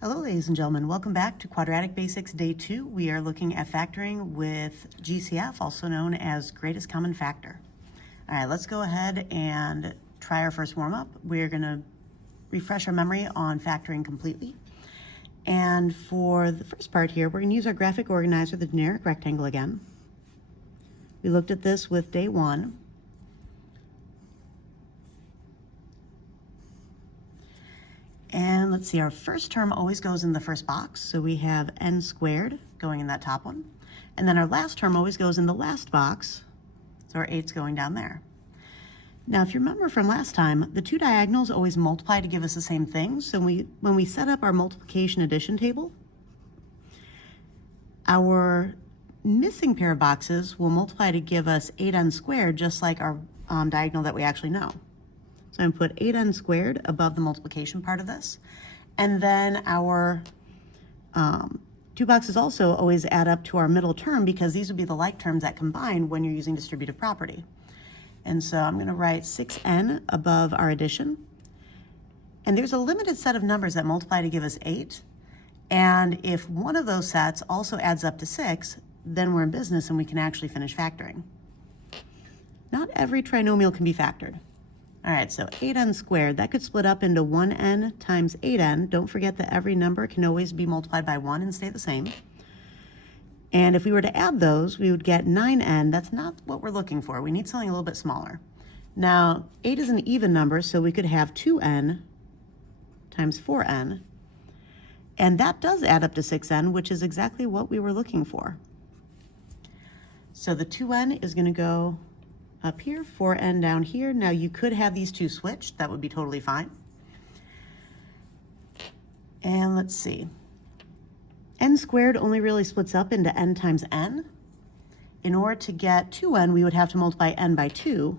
Hello, ladies and gentlemen. Welcome back to Quadratic Basics Day 2. We are looking at factoring with GCF, also known as greatest common factor. All right, let's go ahead and try our first warm-up. We're going to refresh our memory on factoring completely. And for the first part here, we're going to use our graphic organizer, the generic rectangle again. We looked at this with Day 1. And let's see, our first term always goes in the first box. So we have n squared going in that top one. And then our last term always goes in the last box. So our 8's going down there. Now, if you remember from last time, the two diagonals always multiply to give us the same thing. So when we set up our multiplication addition table, our missing pair of boxes will multiply to give us 8n squared, just like our diagonal that we actually know. So I'm going to put 8n squared above the multiplication part of this. And then our two boxes also always add up to our middle term because these would be the like terms that combine when you're using distributive property. And so I'm going to write 6n above our addition. And there's a limited set of numbers that multiply to give us 8. And if one of those sets also adds up to 6, then we're in business and we can actually finish factoring. Not every trinomial can be factored. All right, so 8n squared, that could split up into 1n times 8n. Don't forget that every number can always be multiplied by 1 and stay the same. And if we were to add those, we would get 9n. That's not what we're looking for. We need something a little bit smaller. Now, 8 is an even number, so we could have 2n times 4n. And that does add up to 6n, which is exactly what we were looking for. So the 2n is going to go up here, 4n down here. Now you could have these two switched. That would be totally fine. And let's see. N squared only really splits up into n times n. In order to get 2n, we would have to multiply n by 2.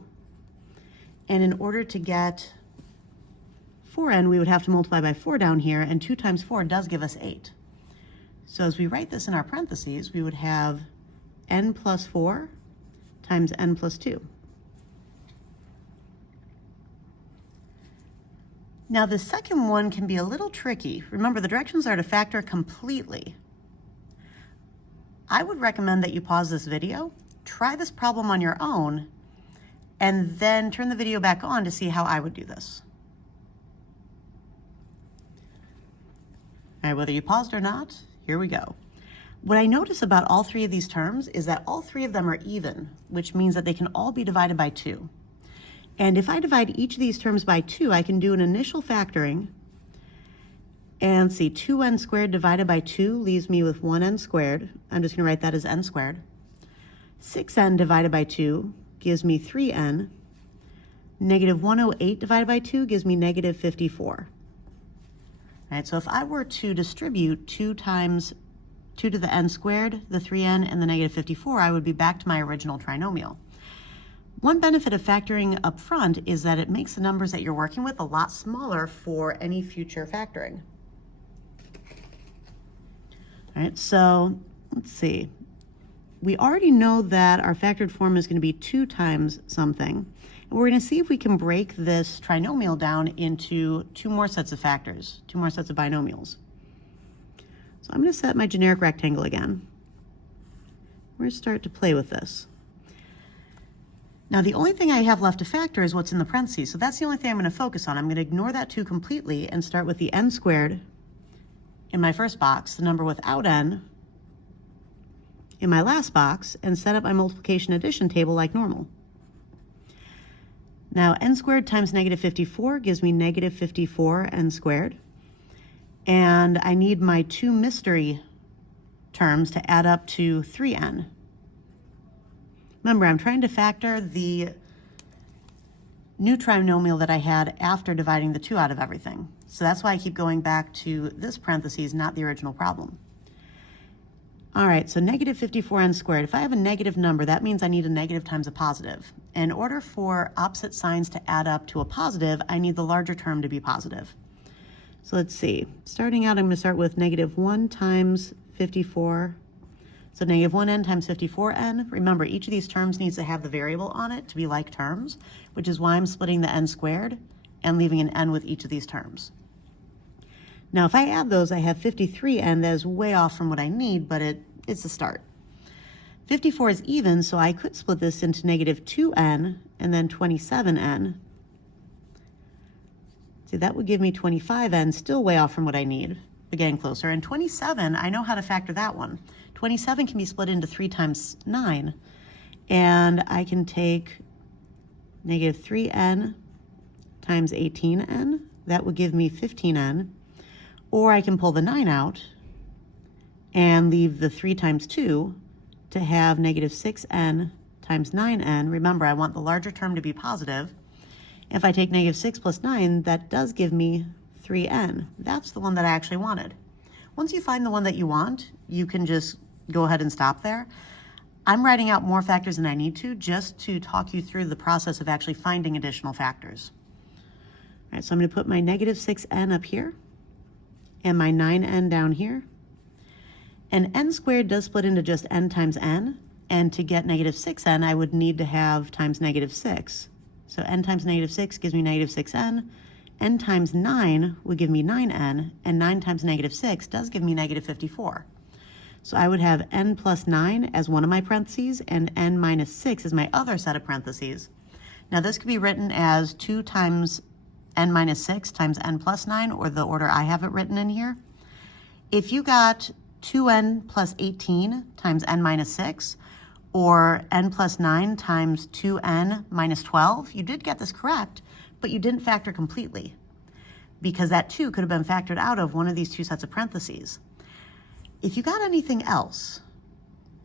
And in order to get 4n, we would have to multiply by 4 down here, and 2 times 4 does give us 8. So as we write this in our parentheses, we would have n plus 4 times n plus 2. Now the second one can be a little tricky. Remember, the directions are to factor completely. I would recommend that you pause this video, try this problem on your own, and then turn the video back on to see how I would do this. All right, whether you paused or not, here we go. What I notice about all three of these terms is that all three of them are even, which means that they can all be divided by 2. And if I divide each of these terms by 2, I can do an initial factoring and see 2n squared divided by 2 leaves me with 1n squared. I'm just going to write that as n squared. 6n divided by 2 gives me 3n. Negative 108 divided by 2 gives me negative 54. All right, so if I were to distribute 2 times 2 to the n squared, the 3n, and the negative 54, I would be back to my original trinomial. One benefit of factoring up front is that it makes the numbers that you're working with a lot smaller for any future factoring. All right, so let's see. We already know that our factored form is going to be 2 times something. And we're going to see if we can break this trinomial down into 2 more sets of factors, 2 more sets of binomials. So I'm going to set my generic rectangle again. We're going to start to play with this. Now the only thing I have left to factor is what's in the parentheses, so that's the only thing I'm going to focus on. I'm going to ignore that 2 completely and start with the n squared in my first box, the number without n in my last box, and set up my multiplication addition table like normal. Now n squared times negative 54 gives me negative 54 n squared. And I need my 2 mystery terms to add up to 3n. Remember, I'm trying to factor the new trinomial that I had after dividing the 2 out of everything. So that's why I keep going back to this parentheses, not the original problem. All right, so negative 54n squared. If I have a negative number, that means I need a negative times a positive. In order for opposite signs to add up to a positive, I need the larger term to be positive. So let's see, starting out, I'm going to start with negative 1 times 54. So negative 1n times 54n. Remember, each of these terms needs to have the variable on it to be like terms, which is why I'm splitting the n squared and leaving an n with each of these terms. Now, if I add those, I have 53n. That is way off from what I need, but it's a start. 54 is even, so I could split this into negative 2n and then 27n. See, that would give me 25n, still way off from what I need, but getting closer. And 27, I know how to factor that one. 27 can be split into 3 times 9, and I can take negative 3n times 18n. That would give me 15n. Or I can pull the 9 out and leave the 3 times 2 to have negative 6n times 9n. Remember, I want the larger term to be positive. If I take negative 6 plus 9, that does give me 3n. That's the one that I actually wanted. Once you find the one that you want, you can just go ahead and stop there. I'm writing out more factors than I need to just to talk you through the process of actually finding additional factors. All right, so I'm going to put my negative 6n up here and my 9n down here. And n squared does split into just n times n. And to get negative 6n, I would need to have times negative 6. So n times negative 6 gives me negative 6n. N times 9 would give me 9n. And 9 times negative 6 does give me negative 54. So I would have n plus 9 as one of my parentheses and n minus 6 as my other set of parentheses. Now this could be written as 2 times n minus 6 times n plus 9, or the order I have it written in here. If you got 2n plus 18 times n minus 6, or n plus 9 times 2n minus 12, you did get this correct, but you didn't factor completely, because that 2 could have been factored out of one of these two sets of parentheses. If you got anything else,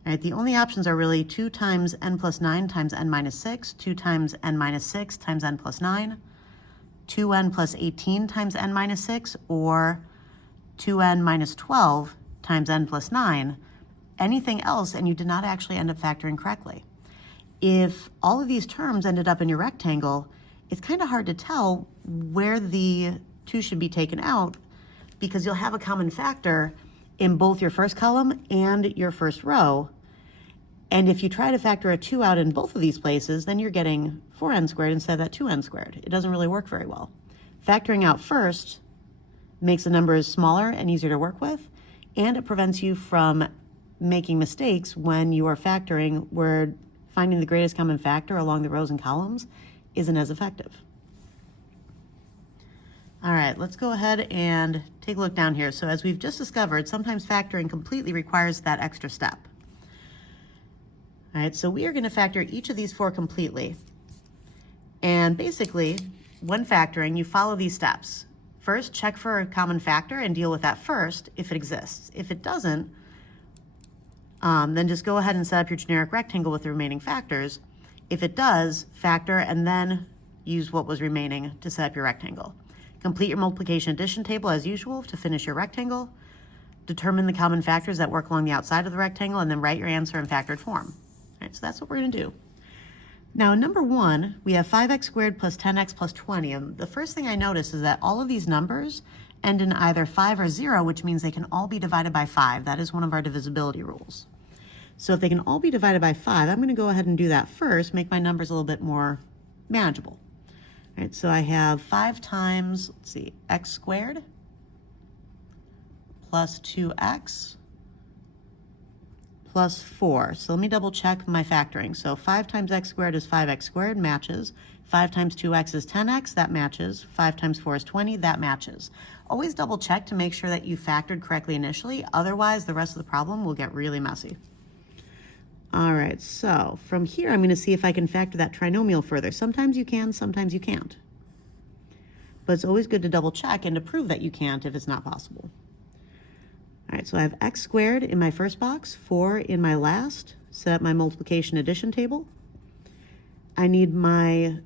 right, the only options are really 2 times n plus 9 times n minus 6, 2 times n minus 6 times n plus 9, 2n plus 18 times n minus 6, or 2n minus 12 times n plus 9, anything else, and you did not actually end up factoring correctly. If all of these terms ended up in your rectangle, it's kind of hard to tell where the 2 should be taken out, because you'll have a common factor in both your first column and your first row. And if you try to factor a 2 out in both of these places, then you're getting 4n squared instead of that 2n squared. It doesn't really work very well. Factoring out first makes the numbers smaller and easier to work with, and it prevents you from making mistakes when you are factoring where finding the greatest common factor along the rows and columns isn't as effective. All right, let's go ahead and take a look down here. So as we've just discovered, sometimes factoring completely requires that extra step. All right, so we are going to factor each of these 4 completely. And basically, when factoring, you follow these steps. First, check for a common factor and deal with that first if it exists. If it doesn't, then just go ahead and set up your generic rectangle with the remaining factors. If it does, factor and then use what was remaining to set up your rectangle. Complete your multiplication addition table as usual to finish your rectangle. Determine the common factors that work along the outside of the rectangle, and then write your answer in factored form. All right, so that's what we're going to do. Now, in number 1, we have 5x squared plus 10x plus 20. And the first thing I notice is that all of these numbers end in either 5 or 0, which means they can all be divided by 5. That is one of our divisibility rules. So if they can all be divided by 5, I'm going to go ahead and do that first, make my numbers a little bit more manageable. All right, so I have 5 times, let's see, x squared plus 2x plus 4. So let me double check my factoring. So 5 times x squared is 5x squared, matches. 5 times 2x is 10x, that matches. 5 times 4 is 20, that matches. Always double check to make sure that you factored correctly initially. Otherwise, the rest of the problem will get really messy. All right, so from here, I'm going to see if I can factor that trinomial further. Sometimes you can, sometimes you can't. But it's always good to double check and to prove that you can't if it's not possible. All right, so I have x squared in my first box, 4 in my last. Set up my multiplication addition table. I need my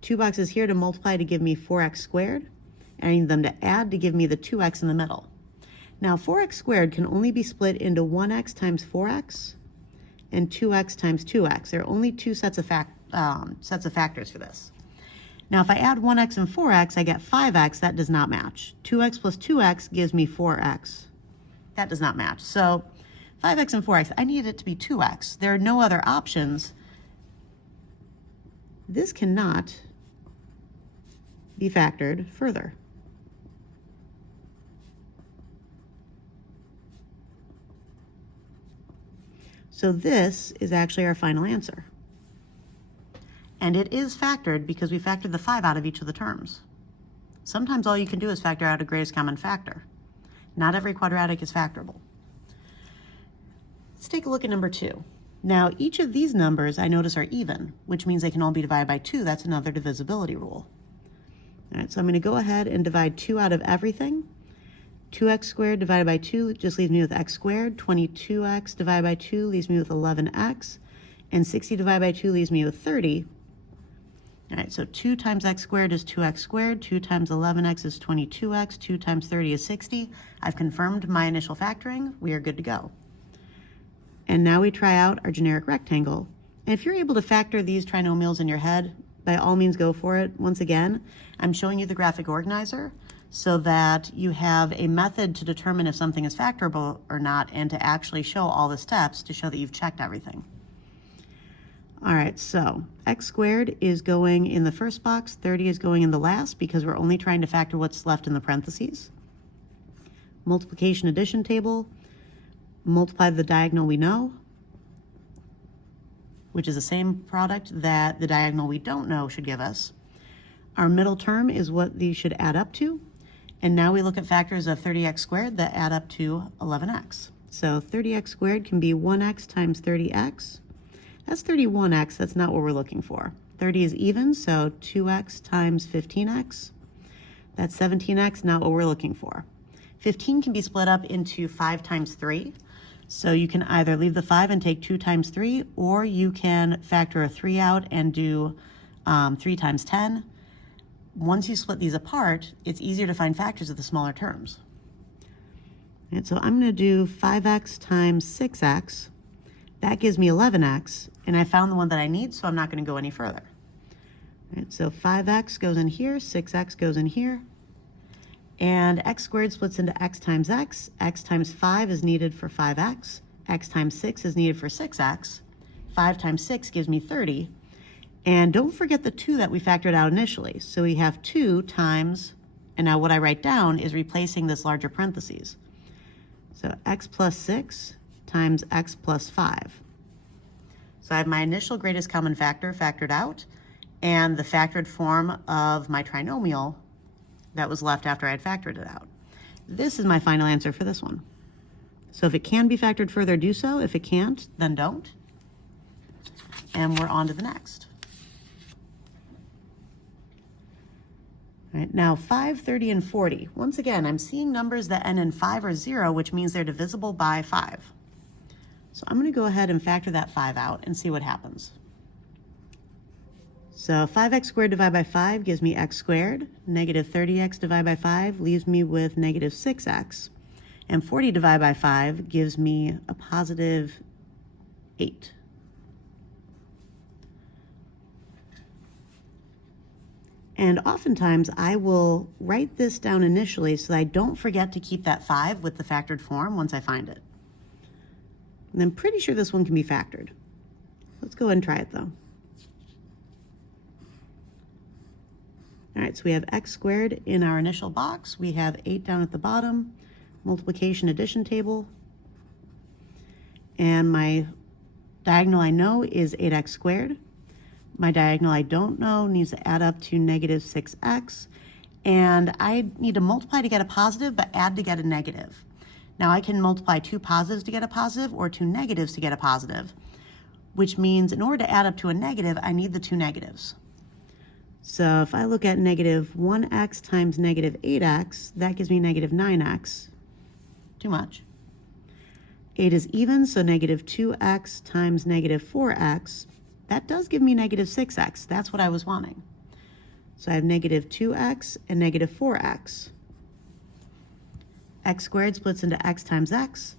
2 boxes here to multiply to give me 4x squared. And I need them to add to give me the 2x in the middle. Now, 4x squared can only be split into 1x times 4x and 2x times 2x. There are only 2 sets of factors for this. Now, if I add 1x and 4x, I get 5x. That does not match. 2x plus 2x gives me 4x. That does not match. So 5x and 4x, I need it to be 2x. There are no other options. This cannot be factored further. So this is actually our final answer. And it is factored because we factored the 5 out of each of the terms. Sometimes all you can do is factor out a greatest common factor. Not every quadratic is factorable. Let's take a look at number 2. Now, each of these numbers I notice are even, which means they can all be divided by 2. That's another divisibility rule. All right, so I'm going to go ahead and divide 2 out of everything. 2x squared divided by 2 just leaves me with x squared. 22x divided by 2 leaves me with 11x. And 60 divided by 2 leaves me with 30. All right, so 2 times x squared is 2x squared. 2 times 11x is 22x. 2 times 30 is 60. I've confirmed my initial factoring. We are good to go. And now we try out our generic rectangle. And if you're able to factor these trinomials in your head, by all means go for it. Once again, I'm showing you the graphic organizer so that you have a method to determine if something is factorable or not, and to actually show all the steps to show that you've checked everything. All right, so x squared is going in the first box, 30 is going in the last because we're only trying to factor what's left in the parentheses. Multiplication addition table, multiply the diagonal we know, which is the same product that the diagonal we don't know should give us. Our middle term is what these should add up to. And now we look at factors of 30x squared that add up to 11x. So 30x squared can be 1x times 30x. That's 31x, that's not what we're looking for. 30 is even, so 2x times 15x. That's 17x, not what we're looking for. 15 can be split up into 5 times 3. So you can either leave the 5 and take 2 times 3, or you can factor a 3 out and do 3 times 10. Once you split these apart, it's easier to find factors of the smaller terms. And so I'm going to do 5x times 6x. That gives me 11x, and I found the one that I need, so I'm not going to go any further. All right, so 5x goes in here, 6x goes in here, and x squared splits into x times 5 is needed for 5x, x times 6 is needed for 6x, 5 times 6 gives me 30, and don't forget the 2 that we factored out initially. So we have 2 times, and now what I write down is replacing this larger parentheses. So x plus 6 times x plus 5. So I have my initial greatest common factor factored out, and the factored form of my trinomial that was left after I had factored it out. This is my final answer for this one. So if it can be factored further, do so. If it can't, then don't. And we're on to the next. All right, now 5, 30, and 40. Once again, I'm seeing numbers that end in 5 or 0, which means they're divisible by 5. So I'm going to go ahead and factor that 5 out and see what happens. So 5x squared divided by 5 gives me x squared. Negative 30x divided by 5 leaves me with negative 6x. And 40 divided by 5 gives me a positive 8. And oftentimes I will write this down initially so that I don't forget to keep that 5 with the factored form once I find it. And I'm pretty sure this one can be factored. Let's go ahead and try it though. All right, so we have x squared in our initial box. We have 8 down at the bottom, multiplication addition table. And my diagonal I know is 8x squared. My diagonal I don't know needs to add up to negative 6x. And I need to multiply to get a positive, but add to get a negative. Now I can multiply 2 positives to get a positive or 2 negatives to get a positive, which means in order to add up to a negative, I need the 2 negatives. So if I look at negative 1x times negative 8x, that gives me negative 9x. Too much. 8 is even, so negative 2x times negative 4x, that does give me negative 6x. That's what I was wanting. So I have negative 2x and negative 4x. X squared splits into x times x.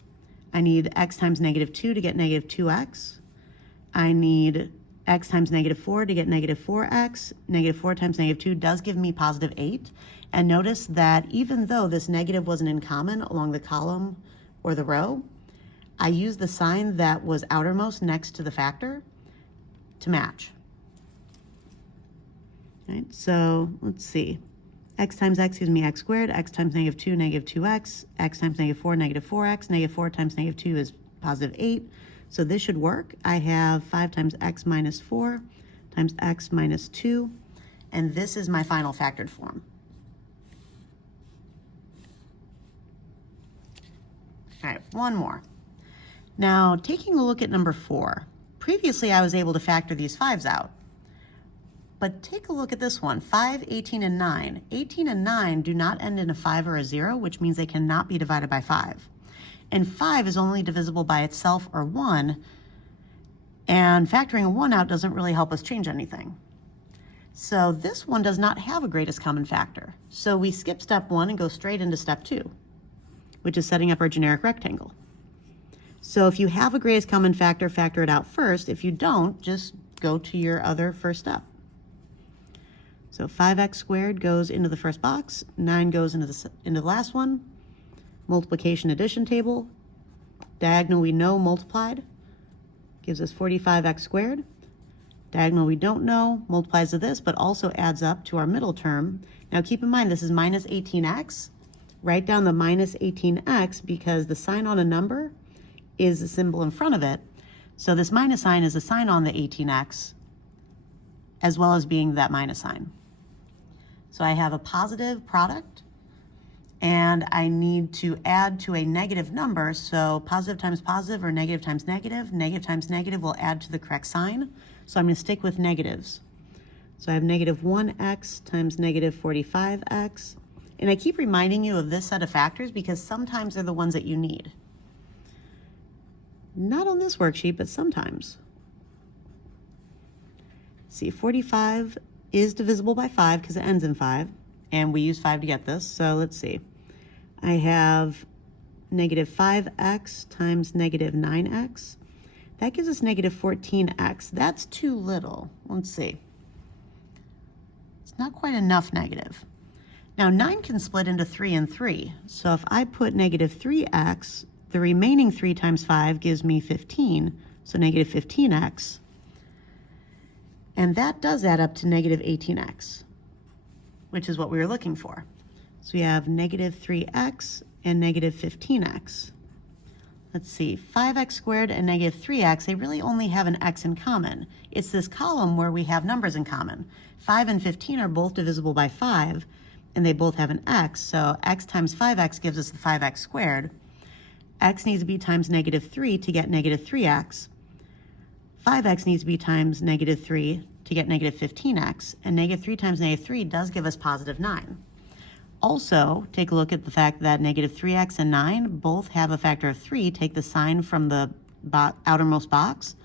I need x times negative 2 to get negative 2x. I need x times negative 4 to get negative 4x. Negative 4 times negative 2 does give me positive 8. And notice that even though this negative wasn't in common along the column or the row, I used the sign that was outermost next to the factor to match. All right, so let's see. X times x gives me x squared, x times negative 2, negative 2x, x times negative 4, negative 4x, negative 4 times negative 2 is positive 8. So this should work. I have 5 times x minus 4 times x minus 2, and this is my final factored form. All right, one more. Now, taking a look at number 4, previously I was able to factor these 5s out. But take a look at this one, 5, 18, and 9. 18 and 9 do not end in a 5 or a 0, which means they cannot be divided by 5. And 5 is only divisible by itself or 1, and factoring a 1 out doesn't really help us change anything. So this one does not have a greatest common factor. So we skip step 1 and go straight into step 2, which is setting up our generic rectangle. So if you have a greatest common factor, factor it out first. If you don't, just go to your other first step. So 5x squared goes into the first box, 9 goes into the last one, multiplication addition table, diagonal we know multiplied, gives us 45x squared. Diagonal we don't know multiplies to this, but also adds up to our middle term. Now keep in mind this is minus 18x. Write down the minus 18x because the sign on a number is the symbol in front of it. So this minus sign is a sign on the 18x as well as being that minus sign. So I have a positive product and I need to add to a negative number. So positive times positive or negative times negative will add to the correct sign. So I'm going to stick with negatives. So I have negative 1x times negative 45x. And I keep reminding you of this set of factors because sometimes they're the ones that you need. Not on this worksheet, but sometimes. See, 45 is divisible by 5 because it ends in 5, and we use 5 to get this. So let's see. I have negative 5x times negative 9x. That gives us negative 14x. That's too little. Let's see. It's not quite enough negative. Now 9 can split into 3 and 3. So if I put negative 3x, the remaining 3 times 5 gives me 15, so negative 15x. And that does add up to negative 18x, which is what we were looking for. So we have negative 3x and negative 15x. Let's see, 5x squared and negative 3x, they really only have an x in common. It's this column where we have numbers in common. 5 and 15 are both divisible by 5, and they both have an x, so x times 5x gives us the 5x squared. X needs to be times negative 3 to get negative 3x. 5x needs to be times negative 3 to get negative 15x, and negative 3 times negative 3 does give us positive 9. Also, take a look at the fact that negative 3x and 9 both have a factor of 3. Take the sign from the outermost box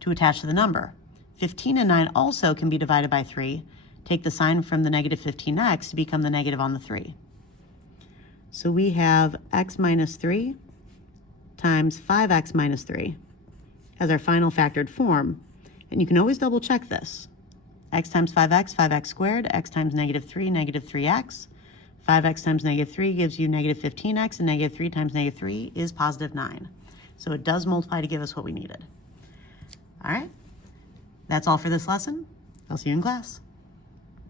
to attach to the number. 15 and 9 also can be divided by 3. Take the sign from the negative 15x to become the negative on the 3. So we have x minus 3 times 5x minus 3 as our final factored form. And you can always double check this. X times 5x, 5x squared, x times negative 3, negative 3x. 5x times negative 3 gives you negative 15x, and negative 3 times negative 3 is positive 9. So it does multiply to give us what we needed. All right, that's all for this lesson. I'll see you in class.